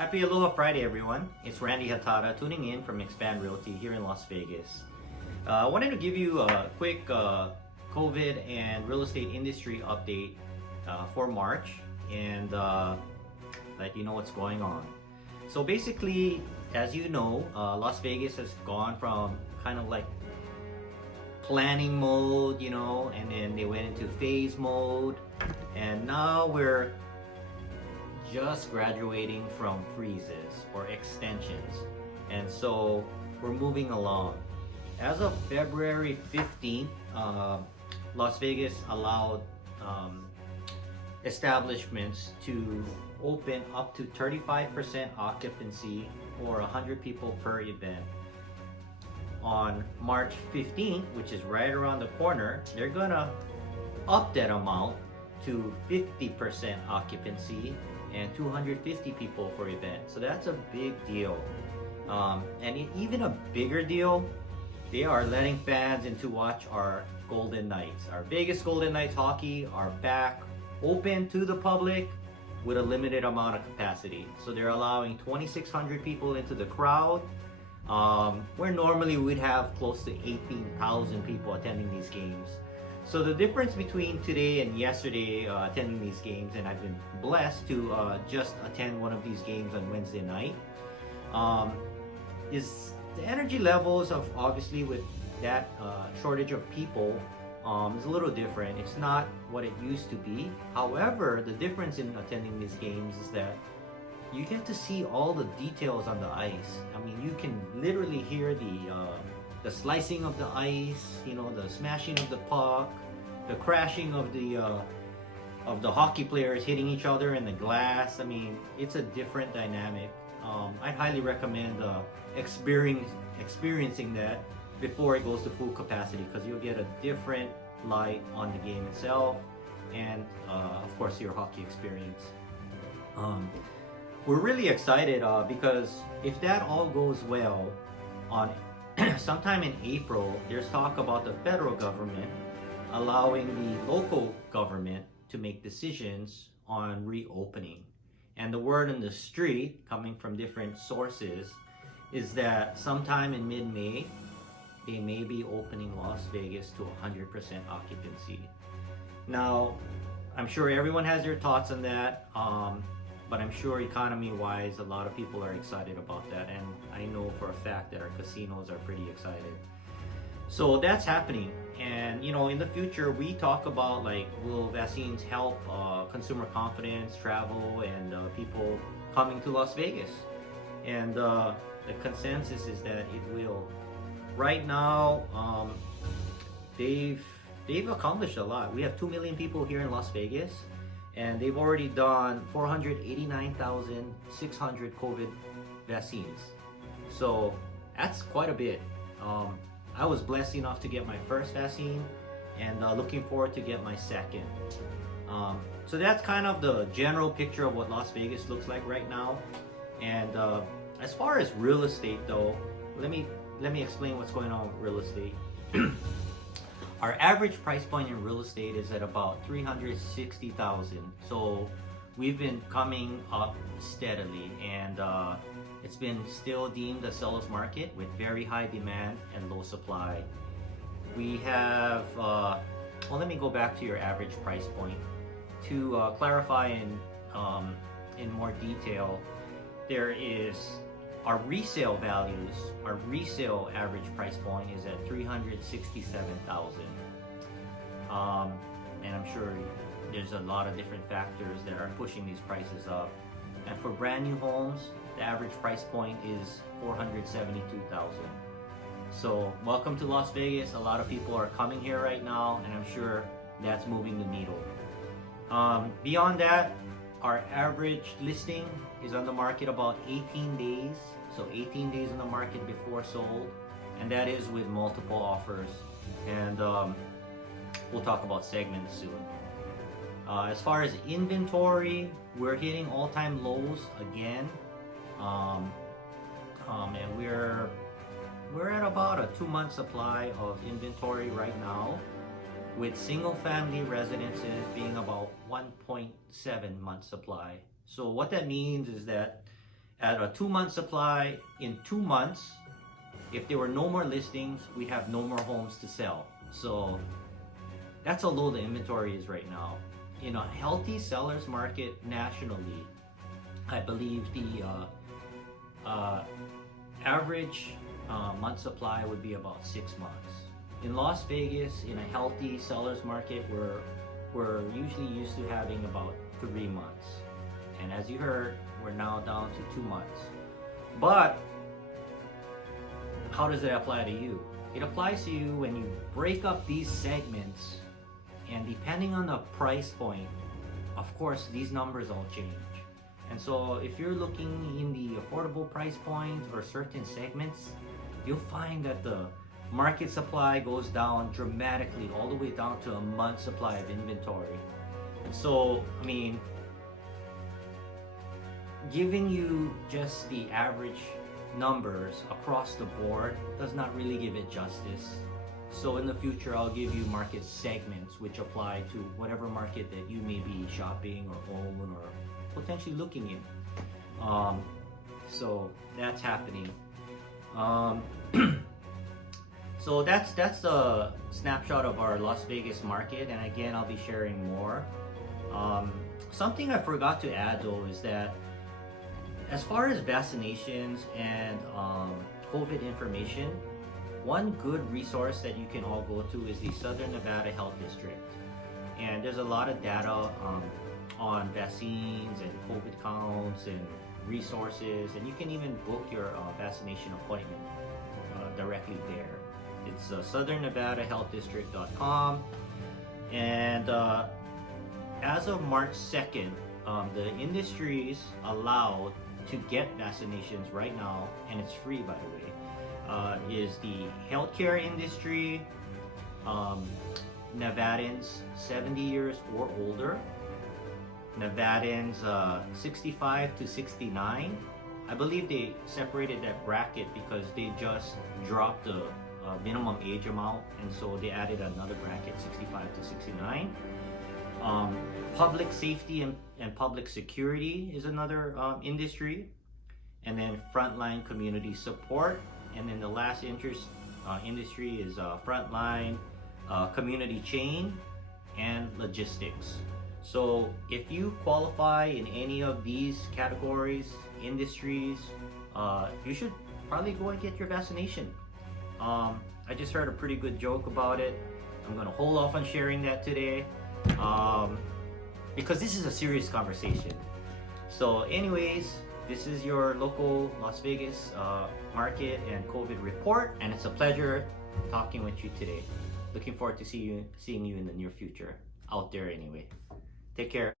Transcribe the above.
Happy Aloha Friday, everyone. It's Randy Hatada tuning in from Expand Realty here in Las Vegas. I wanted to give you a quick COVID and real estate industry update for March and let you know what's going on. So basically, as you know, Las Vegas has gone from kind of like planning mode, and then they went into phase mode, and now we're just graduating from freezes or extensions, and so we're moving along. As of February 15th, Las Vegas allowed establishments to open up to 35% occupancy or 100 people per event. On March 15th, which is right around the corner, they're gonna up that amount to 50% occupancy and 250 people for events. So that's a big deal. And even a bigger deal, they are letting fans in to watch our Golden Knights. Our Vegas Golden Knights hockey are back open to the public with a limited amount of capacity. So they're allowing 2,600 people into the crowd, where normally we'd have close to 18,000 people attending these games. So the difference between today and yesterday attending these games, and I've been blessed to just attend one of these games on Wednesday night, is the energy levels of, obviously with that shortage of people, is a little different. It's not what it used to be. However, the difference in attending these games is that you get to see all the details on the ice. I mean, you can literally hear the slicing of the ice, the smashing of the puck, the crashing of the hockey players hitting each other in the glass. I mean, it's a different dynamic. I highly recommend experiencing that before it goes to full capacity, because you'll get a different light on the game itself and of course your hockey experience. We're really excited because if that all goes well, on sometime in April, there's talk about the federal government allowing the local government to make decisions on reopening. And the word on the street, coming from different sources, is that sometime in mid-May, they may be opening Las Vegas to 100% occupancy. Now, I'm sure everyone has their thoughts on that, but I'm sure economy-wise, a lot of people are excited about that, and I know for a fact that our casinos are pretty excited. So that's happening, and in the future, we talk about will vaccines help consumer confidence, travel, and people coming to Las Vegas? And the consensus is that it will. Right now, they've accomplished a lot. We have 2 million people here in Las Vegas, and they've already done 489,600 COVID vaccines. So that's quite a bit. I was blessed enough to get my first vaccine, and looking forward to get my second. So that's kind of the general picture of what Las Vegas looks like right now. And as far as real estate, though, let me explain what's going on with real estate. Our average price point in real estate is at about $360,000. So we've been coming up steadily, and it's been still deemed a seller's market with very high demand and low supply. We have, let me go back to your average price point. To clarify in more detail, there is our resale values. Our resale average price point is at $367,000. And I'm sure there's a lot of different factors that are pushing these prices up. And for brand new homes, the average price point is $472,000. So welcome to Las Vegas. A lot of people are coming here right now, and I'm sure that's moving the needle. Beyond that, our average listing is on the market about 18 days. So 18 days in the market before sold, and that is with multiple offers. And we'll talk about segments soon. As far as inventory, we're hitting all-time lows again. And we're at about a 2-month supply of inventory right now, with single-family residences being about 1.7 month supply. So what that means is that at a 2-month supply. In 2 months, if there were no more listings, we'd have no more homes to sell. So that's how low the inventory is right now. In a healthy seller's market nationally, I believe the average month supply would be about 6 months. In Las Vegas, in a healthy seller's market, we're usually used to having about 3 months. And as you heard, we're now down to 2 months. But how does it apply to you? It applies to you when you break up these segments, and depending on the price point, of course, these numbers all change. And so if you're looking in the affordable price point or certain segments, you'll find that the market supply goes down dramatically, all the way down to a month supply of inventory. So, I mean, giving you just the average numbers across the board does not really give it justice. So in the future, I'll give you market segments which apply to whatever market that you may be shopping or own or potentially looking in. So that's happening. So that's the snapshot of our Las Vegas market, and again, I'll be sharing more. Something I forgot to add though is that as far as vaccinations and COVID information, one good resource that you can all go to is the Southern Nevada Health District. And there's a lot of data on vaccines and COVID counts and resources, and you can even book your vaccination appointment directly there. It's southernnevadahealthdistrict.com. And as of March 2nd, the industries allowed to get vaccinations right now, and it's free by the way, is the healthcare industry, Nevadans 70 years or older, Nevadans 65 to 69. I believe they separated that bracket because they just dropped the minimum age amount, and so they added another bracket, 65 to 69. Public safety and public security is another industry, and then frontline community support, and then the last industry is frontline community chain and logistics. So if you qualify in any of these categories, industries, you should probably go and get your vaccination. I just heard a pretty good joke about it. I'm gonna hold off on sharing that today because this is a serious conversation. So anyways, this is your local Las Vegas market and COVID report, and it's a pleasure talking with you today. Looking forward to seeing you in the near future, out there anyway. Take care.